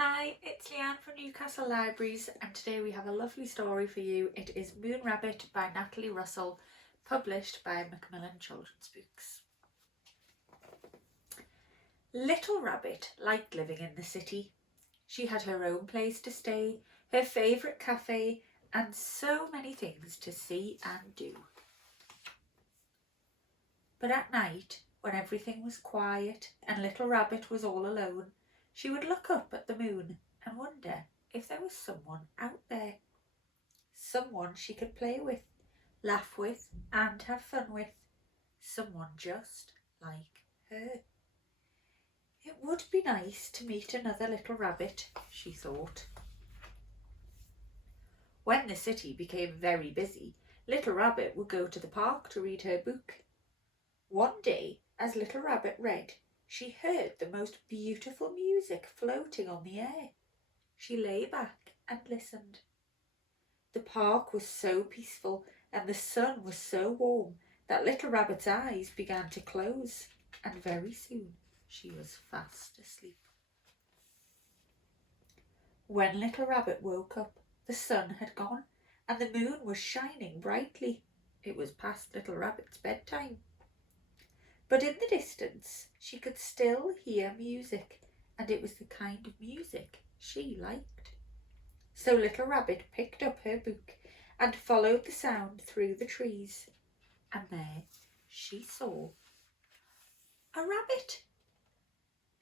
Hi, it's Leanne from Newcastle Libraries, and today we have a lovely story for you. It is Moon Rabbit by Natalie Russell, published by MacMillan Children's Books. Little Rabbit liked living in the city. She had her own place to stay, her favourite cafe, and so many things to see and do. But at night, when everything was quiet and Little Rabbit was all alone, she would look up at the moon and wonder if there was someone out there. Someone she could play with, laugh with, and have fun with. Someone just like her. It would be nice to meet another little rabbit, she thought. When the city became very busy, Little Rabbit would go to the park to read her book. One day, as Little Rabbit read, she heard the most beautiful music floating on the air. She lay back and listened. The park was so peaceful and the sun was so warm that Little Rabbit's eyes began to close, and very soon she was fast asleep. When Little Rabbit woke up, the sun had gone and the moon was shining brightly. It was past Little Rabbit's bedtime. But in the distance she could still hear music, and it was the kind of music she liked. So Little Rabbit picked up her book and followed the sound through the trees, and there she saw a rabbit,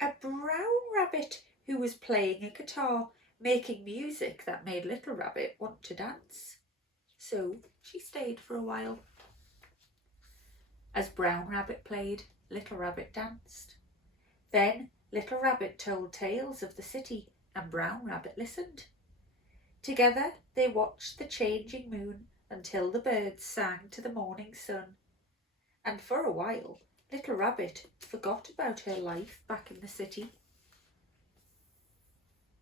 a brown rabbit who was playing a guitar, making music that made Little Rabbit want to dance. So she stayed for a while. As Brown Rabbit played, Little Rabbit danced. Then Little Rabbit told tales of the city and Brown Rabbit listened. Together they watched the changing moon until the birds sang to the morning sun. And for a while Little Rabbit forgot about her life back in the city.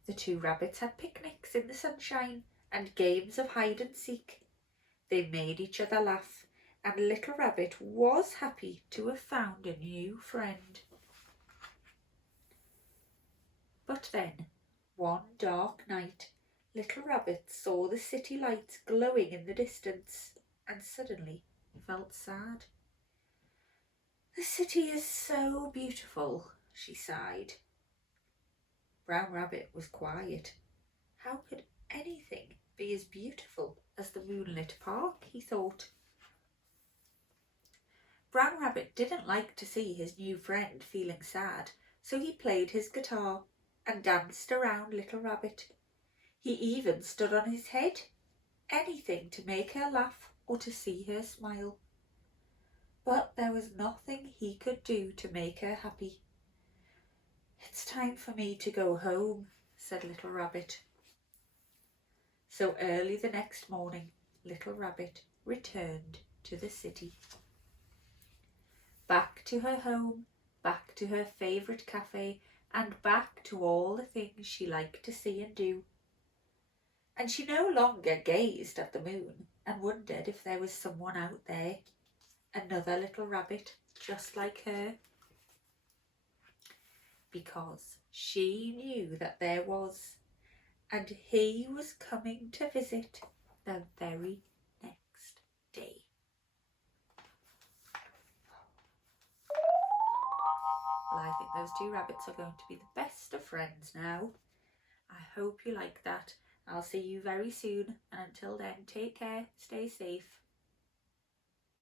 The two rabbits had picnics in the sunshine and games of hide and seek. They made each other laugh, and Little Rabbit was happy to have found a new friend. But then, one dark night, Little Rabbit saw the city lights glowing in the distance and suddenly felt sad. "The city is so beautiful," she sighed. Brown Rabbit was quiet. How could anything be as beautiful as the moonlit park, he thought. Brown Rabbit didn't like to see his new friend feeling sad, so he played his guitar and danced around Little Rabbit. He even stood on his head, anything to make her laugh or to see her smile. But there was nothing he could do to make her happy. "It's time for me to go home," said Little Rabbit. So early the next morning, Little Rabbit returned to the city. Back to her home, back to her favourite cafe, and back to all the things she liked to see and do. And she no longer gazed at the moon and wondered if there was someone out there, another little rabbit just like her. Because she knew that there was, and he was coming to visit the very next day. Well, I think those two rabbits are going to be the best of friends now. I hope you like that. I'll see you very soon, and until then, take care, stay safe.